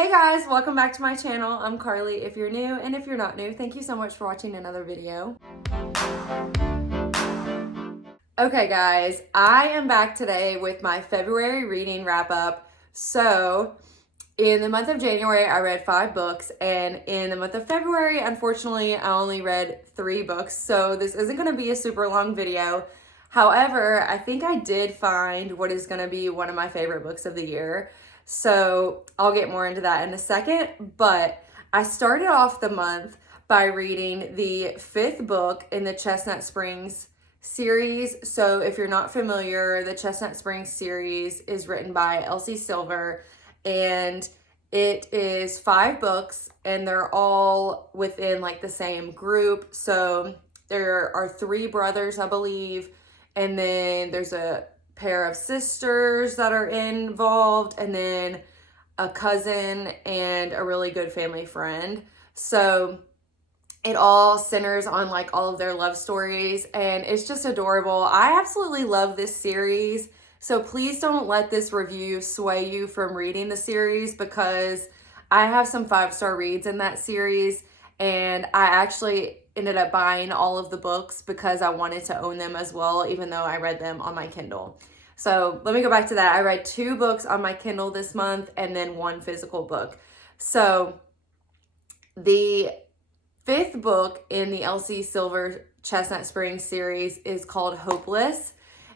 Hey guys, welcome back to my channel. I'm Carly if you're new, and if you're not new, thank you so much for watching another video. Okay guys, I am back today with my February reading wrap up. So in the month of January, I read 5 books, and in the month of February, unfortunately, I only read 3 books. So this isn't going to be a super long video. However, I think I did find what is going to be one of my favorite books of the year. So I'll get more into that in a second, but I started off the month by reading the 5th book in the Chestnut Springs series. So if you're not familiar, the Chestnut Springs series is written by Elsie Silver, and it is 5 books, and they're all within like the same group. So there are 3 brothers, I believe, and then there's a pair of sisters that are involved, and then a cousin and a really good family friend. So it all centers on like all of their love stories, and it's just adorable. I absolutely love this series. So please don't let this review sway you from reading the series, because I have some 5-star reads in that series, and I actually ended up buying all of the books because I wanted to own them as well, even though I read them on my Kindle. So let me go back to that. I read 2 books on my Kindle this month and then 1 physical book. So the 5th book in the Elsie Silver Chestnut Springs series is called Hopeless,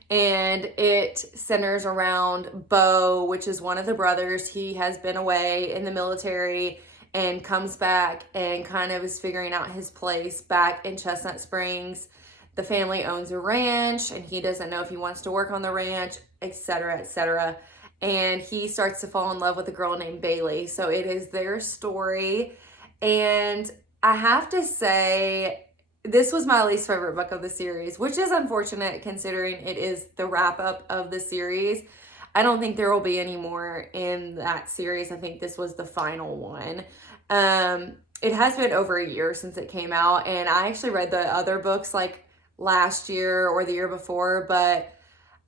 and it centers around Bo, which is one of the brothers. He has been away in the military and comes back and kind of is figuring out his place back in Chestnut Springs. The family owns a ranch, and he doesn't know if he wants to work on the ranch, etc., etc. And he starts to fall in love with a girl named Bailey. So it is their story. And I have to say, this was my least favorite book of the series, which is unfortunate considering it is the wrap up of the series. I don't think there will be any more in that series. I think this was the final one. It has been over a year since it came out, and I actually read the other books like last year or the year before, but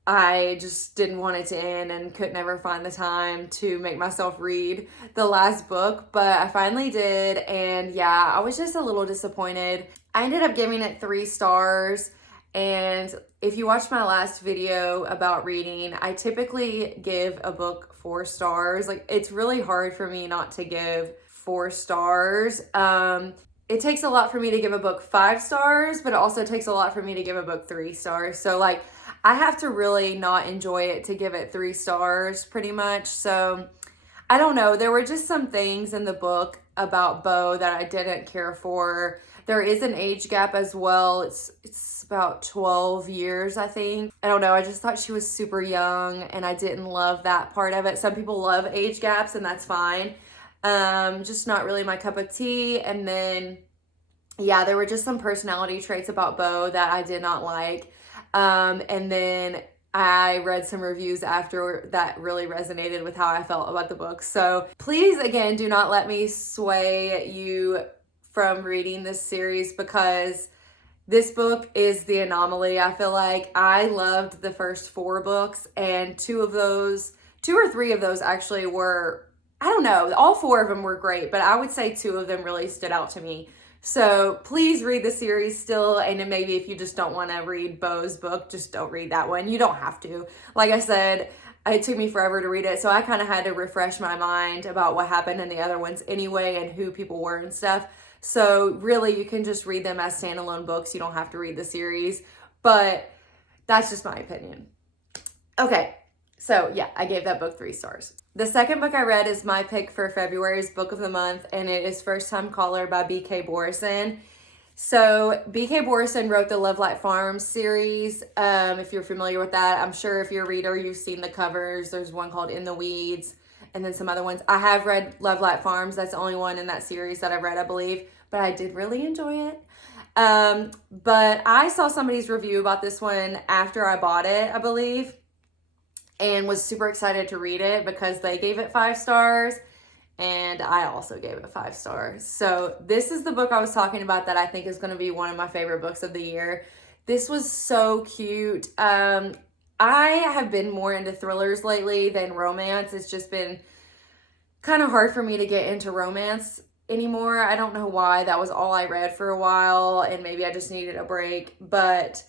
I just didn't want it to end and could never find the time to make myself read the last book, but I finally did, and yeah, I was just a little disappointed. I ended up giving it 3 stars, and if you watched my last video about reading, I typically give a book 4 stars. Like, it's really hard for me not to give 4 stars. It takes a lot for me to give a book 5 stars, but it also takes a lot for me to give a book 3 stars. So like, I have to really not enjoy it to give it 3 stars pretty much. So I don't know. There were just some things in the book about Bo that I didn't care for. There is an age gap as well. It's about 12 years, I think. I don't know. I just thought she was super young, and I didn't love that part of it. Some people love age gaps, and that's fine. Just not really my cup of tea. And then, yeah, there were just some personality traits about Bo that I did not like. And then I read some reviews after that really resonated with how I felt about the book. So please, again, do not let me sway you from reading this series, because this book is the anomaly. I feel like I loved the first 4 books, and 2 or 3 of those actually were, I don't know, all 4 of them were great, but I would say 2 of them really stood out to me. So please read the series still, and then maybe if you just don't want to read Bo's book, just don't read that one. You don't have to. Like I said, it took me forever to read it, so I kind of had to refresh my mind about what happened in the other ones anyway and who people were and stuff. So really, you can just read them as standalone books. You don't have to read the series, but that's just my opinion. Okay. So yeah, I gave that book 3 stars. The second book I read is my pick for February's book of the month, and it is First Time Caller by B.K. Borison. So B.K. Borison wrote the Love Light Farms series. If you're familiar with that, I'm sure if you're a reader, you've seen the covers. There's one called In the Weeds, and then some other ones. I have read Love Light Farms. That's the only one in that series that I've read, I believe, but I did really enjoy it. But I saw somebody's review about this one after I bought it, I believe, and was super excited to read it because they gave it 5 stars, and I also gave it 5 stars. So this is the book I was talking about that I think is going to be one of my favorite books of the year. This was so cute. I have been more into thrillers lately than romance. It's just been kind of hard for me to get into romance anymore. I don't know why. That was all I read for a while, and maybe I just needed a break, but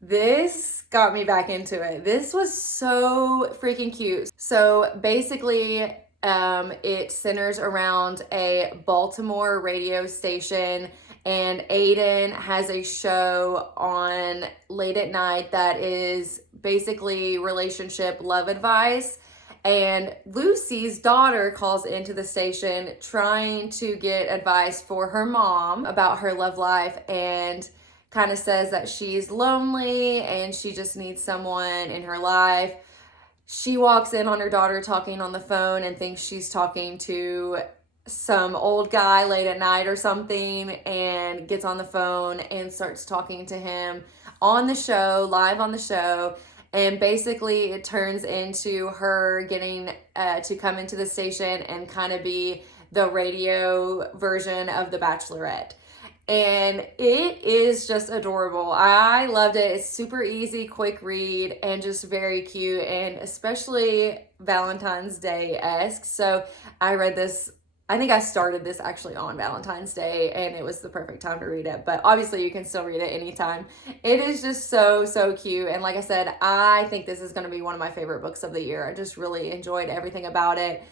this got me back into it. This was so freaking cute. So basically, it centers around a Baltimore radio station, and Aiden has a show on late at night that is basically relationship love advice. And Lucy's daughter calls into the station trying to get advice for her mom about her love life, and kind of says that she's lonely and she just needs someone in her life. She walks in on her daughter talking on the phone and thinks she's talking to some old guy late at night or something, and gets on the phone and starts talking to him on the show, live on the show. And basically it turns into her getting to come into the station and kind of be the radio version of The Bachelorette. And it is just adorable. I loved it. It's super easy, quick read, and just very cute, and especially Valentine's Day-esque. So I read this, I think I started this actually on Valentine's Day, and it was the perfect time to read it. But obviously you can still read it anytime. It is just so, so cute. And like I said, I think this is going to be one of my favorite books of the year. I just really enjoyed everything about it,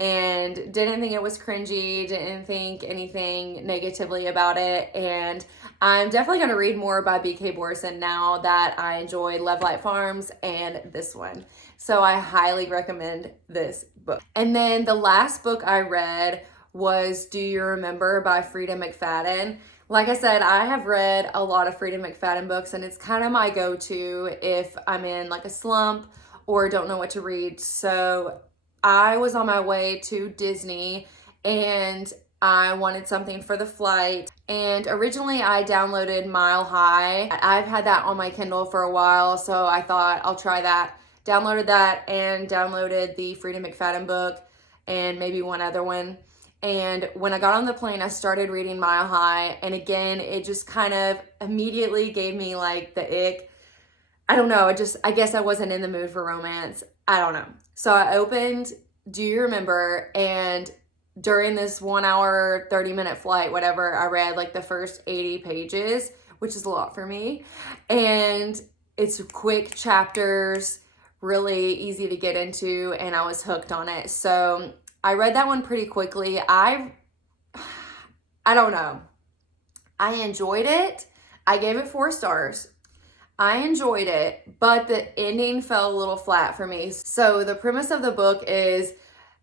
and didn't think it was cringy, didn't think anything negatively about it. And I'm definitely going to read more by B.K. Borison now that I enjoyed Love Light Farms and this one. So I highly recommend this book. And then the last book I read was Do You Remember by Frida McFadden. Like I said, I have read a lot of Frida McFadden books, and it's kind of my go-to if I'm in like a slump or don't know what to read. So I was on my way to Disney and I wanted something for the flight. And originally I downloaded Mile High. I've had that on my Kindle for a while, so I thought I'll try that. Downloaded that and downloaded the Frida McFadden book and maybe one other one. And when I got on the plane, I started reading Mile High. And again, it just kind of immediately gave me like the ick. I don't know. I guess I wasn't in the mood for romance. I don't know. So I opened Do You Remember, and during this 1 hour, 30-minute flight, whatever, I read like the first 80 pages, which is a lot for me. And it's quick chapters, really easy to get into, and I was hooked on it. So I read that one pretty quickly. I don't know. I enjoyed it. I gave it 4 stars. I enjoyed it, but the ending fell a little flat for me. So the premise of the book is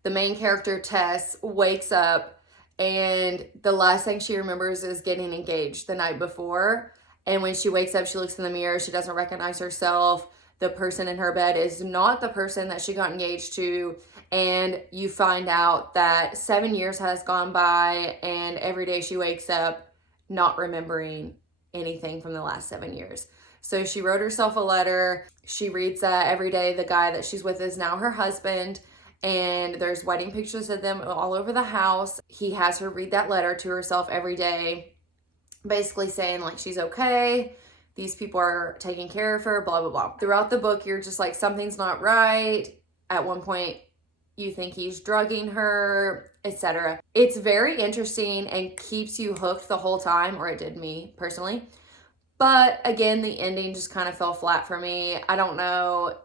the main character, Tess, wakes up and the last thing she remembers is getting engaged the night before. And when she wakes up, she looks in the mirror. She doesn't recognize herself. The person in her bed is not the person that she got engaged to. And you find out that 7 years has gone by, and every day she wakes up not remembering anything from the last 7 years. So she wrote herself a letter. She reads that every day. The guy that she's with is now her husband, and there's wedding pictures of them all over the house. He has her read that letter to herself every day, basically saying like she's okay, these people are taking care of her, blah, blah, blah. Throughout the book, you're just like, something's not right. At one point, you think he's drugging her, etc. It's very interesting and keeps you hooked the whole time, or it did me personally. But again, the ending just kind of fell flat for me. I don't know.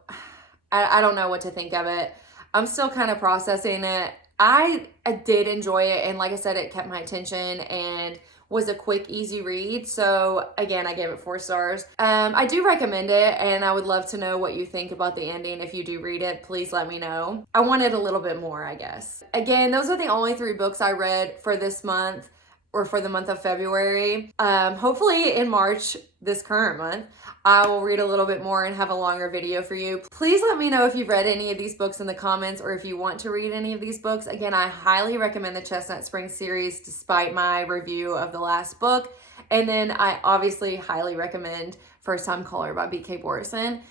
I don't know what to think of it. I'm still kind of processing it. I did enjoy it. And like I said, it kept my attention and was a quick, easy read. So again, I gave it 4 stars. I do recommend it, and I would love to know what you think about the ending. If you do read it, please let me know. I wanted a little bit more, I guess. Again, those are the only 3 books I read for this month, or for the month of February. Hopefully in March, this current month, I will read a little bit more and have a longer video for you. Please let me know if you've read any of these books in the comments, or if you want to read any of these books. Again, I highly recommend the Chestnut Springs series despite my review of the last book. And then I obviously highly recommend First Time Caller by B.K. Borison.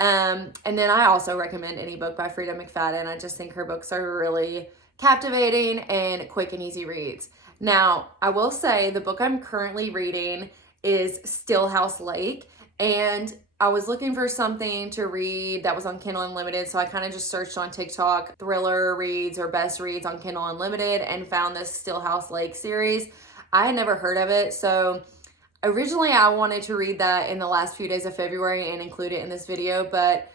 And then I also recommend any book by Frida McFadden. I just think her books are really captivating and quick and easy reads. Now, I will say the book I'm currently reading is Stillhouse Lake. And I was looking for something to read that was on Kindle Unlimited, so I kind of just searched on TikTok thriller reads or best reads on Kindle Unlimited and found this Stillhouse Lake series. I had never heard of it, so originally I wanted to read that in the last few days of February and include it in this video, but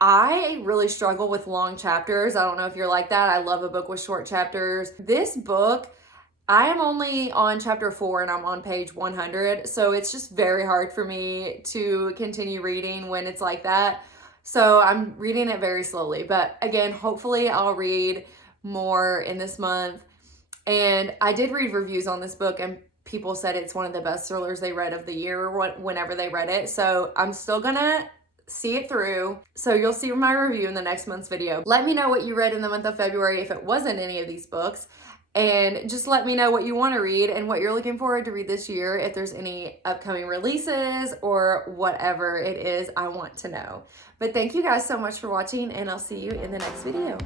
I really struggle with long chapters. I don't know if you're like that. I love a book with short chapters. This book, I am only on chapter 4 and I'm on page 100, so it's just very hard for me to continue reading when it's like that. So I'm reading it very slowly, but again, hopefully I'll read more in this month. And I did read reviews on this book, and people said it's one of the best thrillers they read of the year whenever they read it. So I'm still gonna see it through. So you'll see my review in the next month's video. Let me know what you read in the month of February if it wasn't any of these books. And just let me know what you want to read and what you're looking forward to read this year. If there's any upcoming releases or whatever it is, I want to know. But thank you guys so much for watching, and I'll see you in the next video.